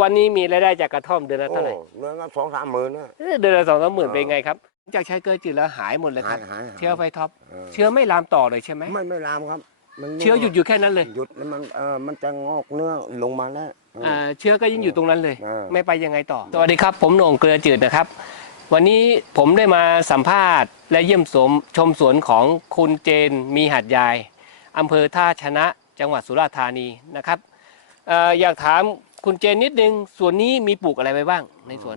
วันนี้มีรายได้จากกระท่อมเดือนละโอ้เท่าไหร่เดือนละสองสามหมื่นนะเอ้ยเดือนละสองสามหมื่นเออเป็นไงครับจากใช้เกลือจืดแล้วหายหมดเลยคหารัยบหายหายเชื้อไฟท็อปเออเชื้อไม่ลามต่อเลยใช่ไหมไม่ไม่ลามครับมันเชื้อหยุดอยู่แค่นั้นเลยหยุดแล้วมันเออมันจะงอกเนื้อลงมาแล้วเอออ่าเชื้อก็ยังอยู่ตรงนั้นเลยเออไม่ไปยังไงต่อสวัสดีครับ ผมโหน่งเกลือจืดนะครับ วันนี้ผมได้มาสัมภาษณ์ และเยี่ยมสมชมสวนของคุณเจนมีหัดยายอำเภอท่าชนะจังหวัดสุราษฎร์ธานีนะครับเอ่ออยากถาม คุณเจนนิดนึงสวนนี้มีปลูกอะไรไว้บ้าง ในสวน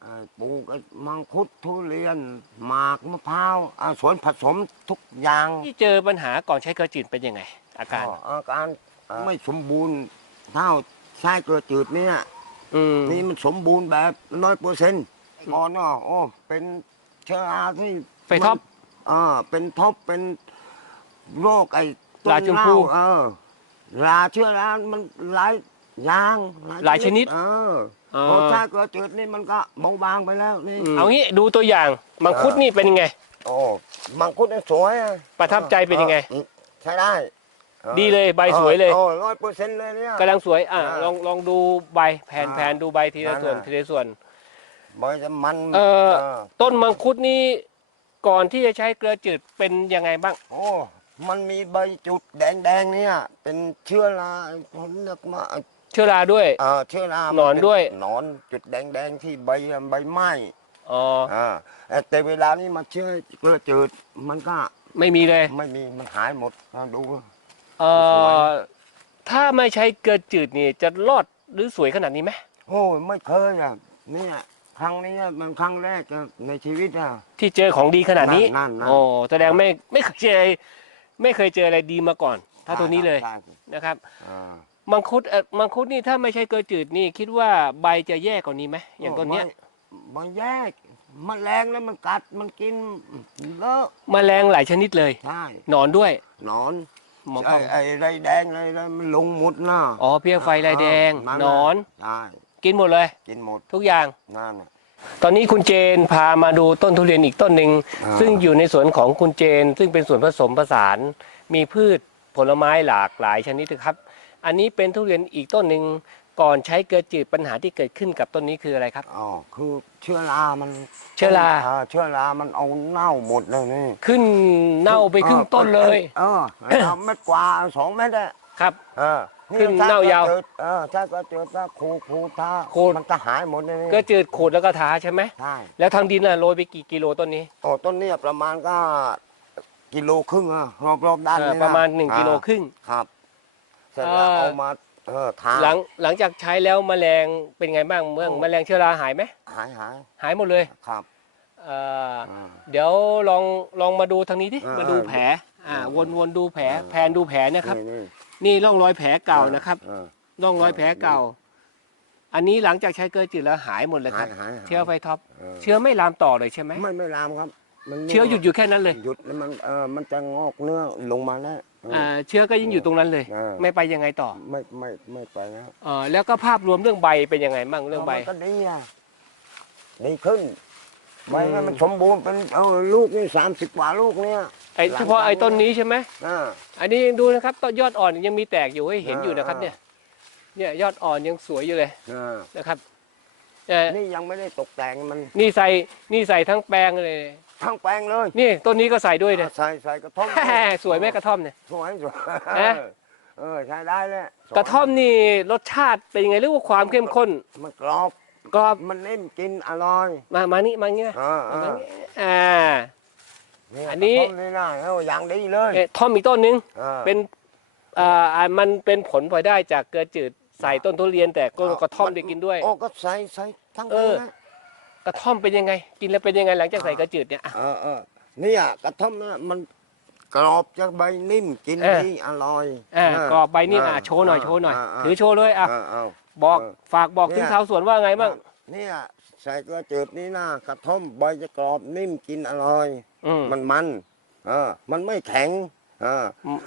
เอ่อปลูกมังคุดทุเรียน หมากมะพร้าวอ่าสวนผสมทุกอย่างที่เจอปัญหาก่อนใช้เกลือจืดเป็นยังไง อาการอาการไม่สมบูรณ์เท่าใช้เกลือจืดเนี่ยอืมนี่มันสมบูรณ์แบบร้อยเปอร์เซ็นต์ก่อนเนาะโอ้เป็นเชื้อราที่ไฟท็อปอ่าเป็นท็อปเป็นโรคไอ้ต้นราชมพู่ เน่าเออราเชื้อรามันหลายอ ย่างหลายชนิดเอออ๋อพอใช้เกลือจืดนี่มันก็เบาบางไปแล้วนี่เอางี้ดูตัวอย่างมังคุดนี่เป็นยังไง โอ้มังคุดนี่สวยอะประทับใจเป็นยังไง ออใช้ได้ออดีเลยใบสวยเลย โอ้ร้อยเปอร์เซ็นต์เลยเนี่ย กำลังสวยอะอ่าลองลองดูใบแผ่นอ่าแผ่นดูใบทีละส่วนนั่นน่ะ ทีละส่วน ใบจะมันเอ่อ เออต้นมังคุดนี่ก่อนที่จะใช้เกลือจืดเป็นยังไงบ้าง โอ้มันมีใบจุดแดงๆเนี่ย เป็นเชื้อราผมเรียกมา เชื้อราด้วย เอ่อเชื้อราหนอนด้วย หนอนจุดแดงๆที่ใบใบไหม้อ๋อ อ่าแต่เวลานี้มาเชื้อเกลือจืดมันก็ไม่มีเลย ไม่มีมันหายหมดอ่าดู เอ่สวย อ ถ้าไม่ใช้เกลือจืดนี่จะรอดหรือสวยขนาดนี้ไหมโอ้ยไม่เคยอะเนี่ยครั้งนี้มันครั้งแรกอะในชีวิตอะ ที่เจอของดีขนาดนี้นั่นนั่น โอ้แสดงไม่ไม่เคยเจอไม่เคยเจออะไรดีมาก่อน ถ้าตัวนี้เลยใช่นะครับ อ่า มังคุดเอ่อมังคุดนี่ถ้าไม่ใช่เกลือจืดนี่ คิดว่าใบจะแย่กว่านี้ไหมอย่างต้นเนี้ยไม่มันแยกมันแรงแล้วมันกัดมันกินเลอะแมลงหลายชนิดเลย ใช่หนอนด้วยหนอนหมอไอ้กล้องไอ้ไรแดงอะไรนะมันลงหมดนะอ๋อเพี้ยไฟลายแดงะหนอน ใช่กินหมดเลย กินหมดทุกอย่าง นั่นน่ะ ตอนนี้คุณเจนพามาดูต้นทุเรียนอีกต้นหนึ่งอ่า ซึ่งอยู่ในสวนของคุณเจน ซึ่งเป็นสวนผสมผสาน มีพืชผลไม้หลากหลายชนิดนะครับ อันนี้เป็นทุเรียนอีกต้นหนึ่งก่อนใช้เกลือจืดปัญหาที่เกิดขึ้นกับต้นนี้คืออะไรครับ อ๋อคือเชื้อรา มันเชื้อรา เชื้อรา มันเอาเน่าหมดเลยนี่ขึ้นเน่าไปครึ่งต้นเลยเออเอาเม็ดกว่าสองเม็ดอะครับ เออขึ้นเน่ายาวถ้กิดเออถ้าก็เจอถ้าขูดขูดถ้าขูดมันจะหายหมดเลยนี่เกลือจืดขูดแล้วก็ทาใช่ไหมใช่แล้วทางดินน่ะโรยไปกี่กิโลต้นนี้โอ้ต้นเนี้ยประมาณก็กิโลครึ่งอะรอบรอบๆด้านเอ่อนี้นประมาณหนึ่งอ่กิโลครึ่งครับ เสร็จแล้วเอ่อเอามาเออทาหลังหลังจากใช้แล้วแมลงเป็นไงบ้างเมื่อโอ้แมลงเชื้อราหายไหมหายหายหายหมดเลยครับเอ่ออ่าเดี๋ยวลองลองมาดูทางนี้ดิเออมาดูแผลอ่าเออวนวนดูแผลเออแผนดูแผลนะครับนี่นี่ร่องรอยแผลเก่านะครับเออร่องรอยแผลเก่า อันนี้หลังจากใช้เกลือจืดแล้วหายหมดเลยคหารัยบหายหายเชื้อไฟท็อปเออเชื้อไม่ลามต่อเลยใช่ไหมไม่ไม่ลามครับมันนิ่มเชื้อหยุดอยู่แค่นั้นเลยหยุดแล้วมันเออมันจะงอกเนื้อลงมาแล้วเอออ่าเชื้อก็ยังอยู่ตรงนั้นเลยเออไม่ไปยังไงต่อไม่ไม่ไม่ไปแล้วเออแล้วก็ภาพรวมเรื่องใบเป็นยังไงบ้างเรื่องใบ มันก็ดีอะดีขึ้นใบอืมให้มันสมบูรณ์เป็นเออลูกนี่สามสิบกว่าลูกเนี่ย ไอ้เฉพาะไอ้ต้นนี้ใช่ไหมอ่า อันนี้ยังดูนะครับต้นยอดอ่อนยังมีแตกอยู่ให้เห็นอยู่นะครับ อ่า เนี่ย เนี่ยยอดอ่อนยังสวยอยู่เลยอ่านะครับเอ่อนี่ยังไม่ได้ตกแต่งมันนี่ใส่นี่ใส่ทั้งแปลงเลย ทั้งแปลงเลยนี่ต้นนี้ก็ใส่ด้วยเนี่ยใส่ใส่กระท่อม สวยไหมกระท่อมเนี่ยสวยสวยเอ๊ะเออใช้ได้เลยกระท่อมนี่รสชาติเป็นยังไงหรือว่าความเข้มข้นมันกรอบกรอบมันนิ่มกินอร่อยมามานี่มางี้นะอ่ามาอ่างี้อ่านี่อันนี้กระท่มนี่นะเอาอย่างดีเลยเอ๊ะท่อมอีกต้นนึงอ่าเป็นอ่าอ่ามันเป็นผลพลอยได้จากเกลือจืดใส่ต้นทุเรียนแต่ก็กระท่อมได้กินด้วยโอ้ก็ใส่ใส่ทั้งเอปีอนะ กระท่อมเป็นยังไง กินแล้วเป็นยังไงหลังจากใส่เกลือจืดเนี่ยอะ เออเออเนี่ยกระท่อมเนี่ยมันกรอบจากใบนิ่มกินเออ ดีอร่อยอ่าเกรอบใบนี่อะโชว์หน่อยโชว์หน่อยาถือโชว์เลยอะเอเอา บอกเออฝากบอกเนี่ย ถึงชาวสวนว่าไงบ้างเนี่ยใส่กระจืดนี่นะกระท่อมใบจะกรอบนิ่มกินอร่อย อืม มันมันเออมันไม่แข็งเอออืม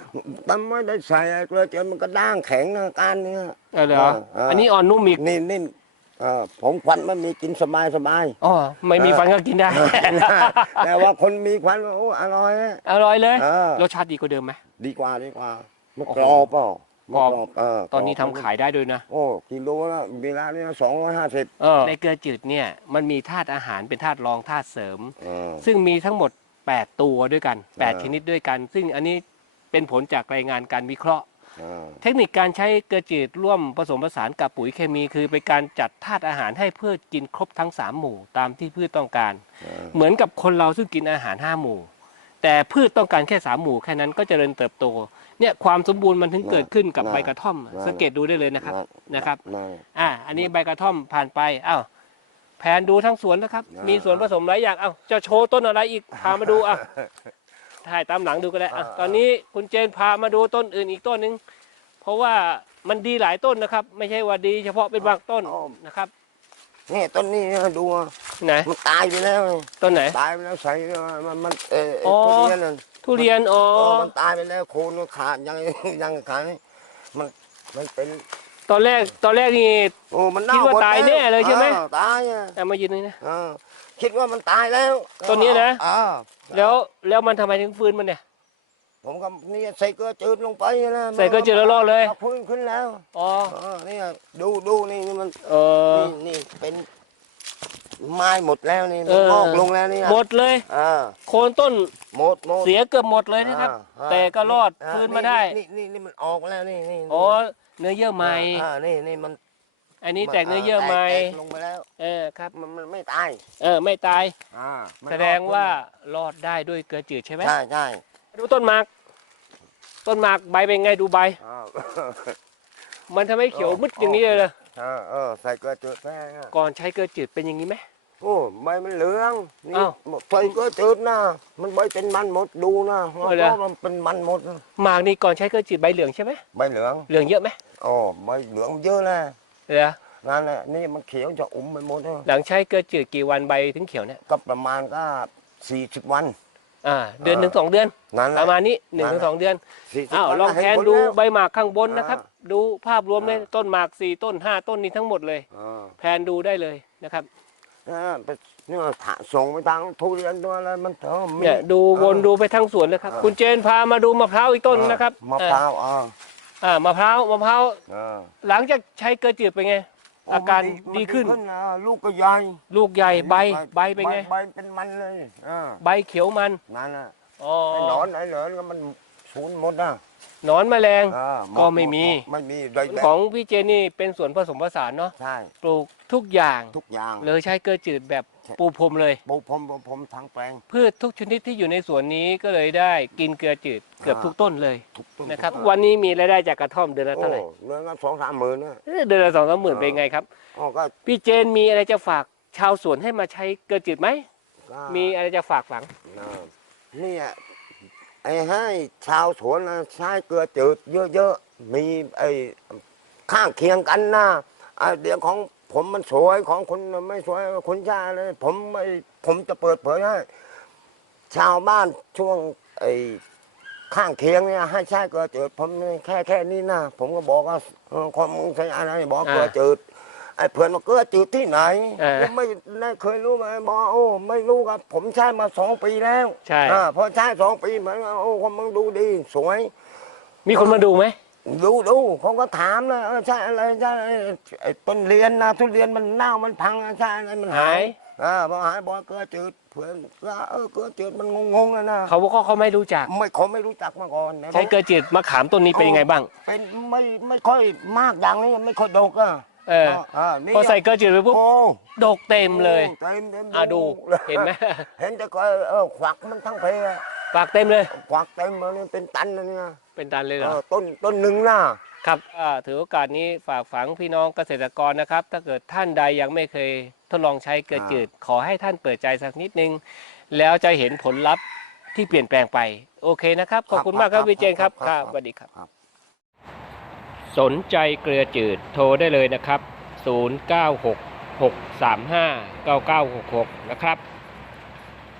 แต่ไม่ได้ใส่ไอ้เกลือจืดมันก็ด้างแข็งนะการเนี่ยเออเหรอเออเอออั อันนี้อ่อนนุ่มอีก นี่นี่ เออผมควันมันมีกินสบายสบาย อ๋อไม่มีเออฟันก็กินได้ แต่ว่าคนมีควันโอ้อร่อยอะอร่อยเลย เออรสชาติดีกว่าเดิมไหม ดีกว่าดีกว่ามันโอ้โหกรอบเปล่ากรอบเออตอนนี้ทำขายได้ด้วยนะ โอ้กิโลละเวลาเนี่ยสองร้อยห้าสิบในเกลือจืดเนี่ยมันมีธาตุอาหารเป็นธาตุรองธาตุเสริมเออซึ่งมีทั้งหมด 8 ตัวด้วยกันเออ8ชนิดด้วยกัน ซึ่งอันนี้เป็นผลจากรายงานการวิเคราะห์ เออเทคนิคการใช้เกลือจืดร่วมผสมผสานกับปุ๋ยเคมี คือเป็นการจัดธาตุอาหารให้พืชกินครบทั้ง 3 หมู่ตามที่พืชต้องการเออเหมือนกับคนเราซึ่งกินอาหาร 5 หมู่ แต่พืชต้องการแค่ 3 หมู่แค่นั้นก็เจริญเติบโตเนี่ยความสมบูรณ์มันถึงเกิดขึ้นกับใบกระท่อมสังเกตดูได้เลยนะครับนะครับนั่นอ่าอันนี้ใบกระท่อมผ่านไปอ้าวแผนดูทั้งสวนนะครับอ่ามีมีส่วนผสมหลายอย่างอ้าวจะโชว์ต้นอะไรอีกพามาดูอะ ถ่ายตามหลังดูก็ได้อะตอนนี้คุณเจนพามาดูต้นอื่นอีกต้นหนึ่งเพราะว่ามันดีหลายต้นนะครับ ไม่ใช่ว่าดีเฉพาะเป็นบางต้นนะครับนี่ต้นนี้ดูอะไหนมันตายไปแล้วต้นไหน ตายไปแล้วใส่มันมันเอออ๋อ ทุเรียนนั่นทุเรียนอ๋อเออมันตายไปแล้วโคนมันขาดยังยังขาดมันมันเป็นตอนแรกตอนแรกนี่ โอ้มันเน่าคิดว่าหมตายแวแน่เลยใช่ไหม ออตายอะอะมายืนนี่นะ เออ คิดว่ามันตายแล้วต้นนี้นะ อ่าแล้วแล้วมันทำไมถึงฟื้นมันเนี่ย ผมก็นี่ใส่เกลือจืดลงไปนะใส่เกลือจืดแล้วรอดเลย พื้นขึ้นแล้วอ๋อเออนี่ดูดูนี่นี่มันเออ นี่นี่เป็นไม้หมดแล้วนี่เอมันองอกลงแล้วนี่หมดเลย อ่าโคนต้นหมดหมด เสียเกือบหมดเลยนะครับ อ่าแต่ก็รอดอ่ฟื้นมาได้ นี่นี่นี่มันออกแล้วนี่นี่อ๋อเนื้อเยื่อใหม่ อ่านี่นี่มัน อันนี้แตกเนื้อเยื่อใหม่แตกลงไปแล้วเออครับมันมันไม่ตายเออไม่ตายอ่ามันแสดงว่ารอดได้ด้วยเกลือจืดใช่ไหมใช่ใช่ดูต้นหมาก ต้นหมากใบเป็นไงดูใบอ่ามันทำให้เขียวมืดอย่างนี้เลยเหรอเออเออใส่เกลือจืดแม่งอะก่อนใช้เกลือจืดเป็นอย่างนี้ไหม โอ้ใบมันเหลืองนี่อ้าว ใส่เกลือจืดนะมันใบเป็นมันหมดดูนะเอาเหรอมันเป็นมันหมดนะหมากนี่ก่อนใช้เกลือจืดใบเหลืองใช่ไหมใบเหลือง เหลืองเยอะไหม โอ้ใบเหลืองเยอะเลย เหรอนั่นแหละนี่มันเขียวจะอุ้มไปหมดเลยหลังใช้เกลือจืดกี่วันใบถึงเขียวเนี่ยก็ประมาณก็สี่สิบวัน อ่า เดือนถึงสองเดือน นั่นแหปละ ระมาณนี้หนึ่งถึงสองเดือน40อ้าววันลองแทนเห็ผดูล้วใบหมากข้างบนนะครับอ่าดูภาพรวมเลยอ่าต้นหมากสี่ต้นห้าต้นนี้ทั้งหมดเลย อ่าแพนดูได้เลยนะครับ อ่าไปนี่มันถะส่งไปทางทุเรียนตัวอะไรมันเถอะมีเนี่ยดูวนเออดูไปทั้งสวนเลยครับเออคุณเจนพามาดูมะพร้าวอีกต้นนะครับมะพร้าวอ่าเอ่ามะพร้าวมะพร้าวอ่าหลังจากใช้เกลือจืดเป็นไง อาการมันดีขึ้นนะลูกก็ใหญ่ลูกใหญ่ใบใบเป็นไง ใบเป็นมันเลยอ่าใบเขียวมันนั่นน่ะอ๋อไอ้หนอนไอ้เหลินก็มันสูญหมดนะหนอนแมลง อ่าหดก็ไม่มี หดไม่มีได้แบบของพี่เจนนี่เป็นสวนผสมผสานเนาะใช่ปลูก ทุกอย่างทุกอย่างเลยใช้เกลือจืดแบบปูพรมเลยบุผมบุผมทั้งแปลง พืชทุกชนิดที่อยู่ในสวนนี้ก็เลยได้กินเกลือจืดเกือบอ่าทุกต้นเลยทุกต้นนะครับทุกต้วันนี้มีรายได้จากกระท่อมเดือนละโอ้เท่าไหร่เงินก็สองสามหมื่นนะเอ้ยเดือนละสองสามหมื่นอ่าเป็นไงครับอ๋อก็พี่เจนมีอะไรจะฝากชาวสวนให้มาใช้เกลือจืดไหมก็มีอะไรจะฝากฝังนะเนี่ยไอ้ให้ชาวสวนนะใช้เกลือจืดเยอะๆมีไอ้ข้างเคียงกันนะไอ้เดี๋ยวของ ผมมันสวยของคุณไม่สวยคุณชาเลย ผมไม่ผมจะเปิดเผยให้ชาวบ้านช่วงไอ้ข้างเคียงเนี่ยให้ใช้เกลือจืดผมแค่แค่นี้นะผมก็บอกว่าเออความมึงใช้อะไรบอกเกลือจืดไอ้เพื่อนมาเกลือจืดที่ไหนเออยังไม่ได้เคยรู้ไหมบอกโอ้ไม่รู้ครับ ผมใช้มาสองปีแล้วใช่อ่าพอใช้สองปีเหมือนกันโอ้คนมึงดูดี สวย มีคนมาดูไหม ดูดูเขาก็ถามนะเออใช่อะไรใช่ไอ้ไอ้ต้นเรียนนะทุเรียนมันเน่ามันพังอะใช่อะไรมันหายอ่าพอหายบอกเกลือจืดเพื่อนก็เออเกลือจืดมันงงๆนะนะเขาบอกว่าเขาไม่รู้จัก ไม่เขาไม่รู้จักมาก่อนนะใช้เกลือจืดมะขามต้นนี้เป็นยังไงบ้าง เป็นไม่ไม่ค่อยมากอย่างนี้ไม่ค่อยดกอะเออ อ่านี่พอใส่เกลือจืดไปปุ๊บโอ้ดกเต็มเลย เต็มเต็มอะดู เห็นไหม เห็นแต่ก็เออขวักมันทั้งเพอะ ฝากเต็มเลยขวักเต็มมาเนี่ยเป็นตันนะเนี่ยเป็นตันเลยเหรเอออต้นต้นหนึ่งนะครับอ่าถือโอกาสนี้ฝากฝังพี่น้องเกษตรกรนะครับ ถ้าเกิดท่านใดยังไม่เคยทดลองใช้เกลือจืด ขอให้ท่านเปิดใจสักนิดนึง แล้วจะเห็นผลลัพธ์ที่เปลี่ยนแปลงไป โอเคนะครับ ขอบคุณมากครับวิเจนครับครับสวัสดีครับ สนใจเกลือจืดโทรได้เลยนะครับ 096 635 9966 นะครับ